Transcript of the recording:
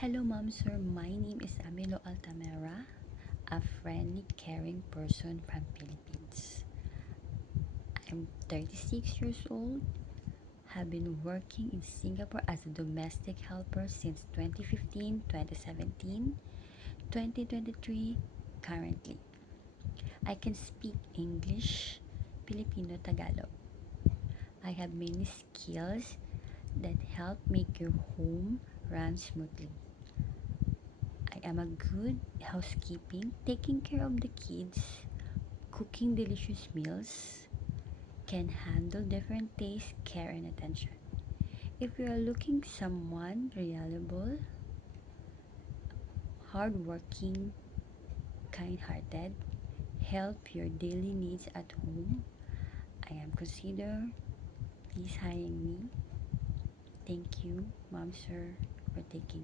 Hello, Mom, Sir. My name is Amilo Altamera, a friendly, caring person from Philippines. I'm 36 years old, have been working in Singapore as a domestic helper since 2015, 2017, 2023, currently. I can speak English, Filipino, Tagalog. I have many skills that help make your home run smoothly. I am a good housekeeping, taking care of the kids, cooking delicious meals, can handle different tastes, care and attention. If you are looking someone reliable, hardworking, kind-hearted, help your daily needs at home, I am consider please hiring me. Thank you, Mom Sir, for taking